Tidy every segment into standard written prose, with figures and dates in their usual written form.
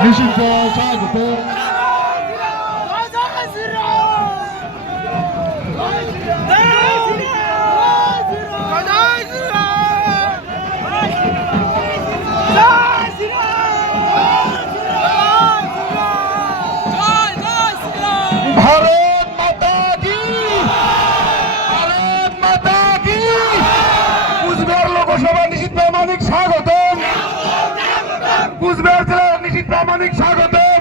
নিষিদ্ধ স্বাগত ভারত মাতা কি ভারত মাতা কি কুচবিহার লোকসভা নিষিদ্ধ প্রামাণিক স্বাগতম কুচবিহার জেলার নিষিদ্ধ প্রামাণিক স্বাগতম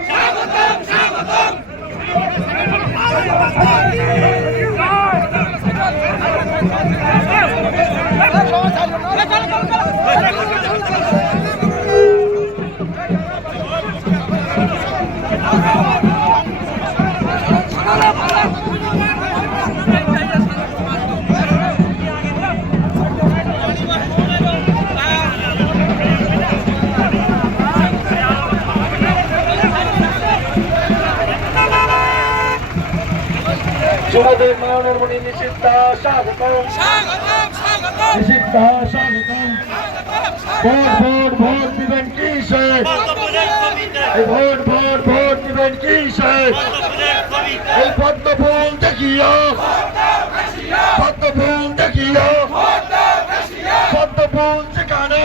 যুবদের নয়নের মণি নিষিদ্ধ স্বাগতম নিষিদ্ধ স্বাগতম ভোট দিবেন কিসে ভোট দিবেন কিসে এই পদ্ম ফুল দেখিও পদ্ম ফুল দেখিও পদ্ম ফুল সেখানে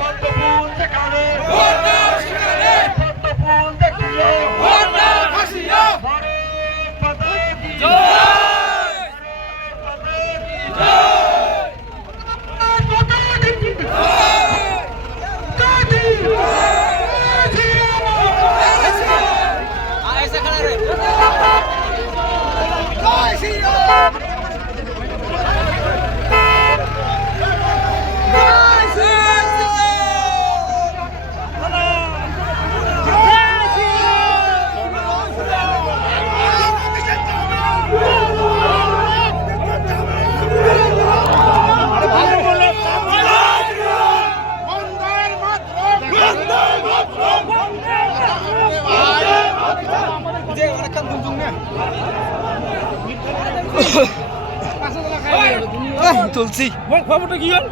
পদ্ম ফুল সেখানে পদ্ম ফুল দেখিও তুলছি খবরটা কি হল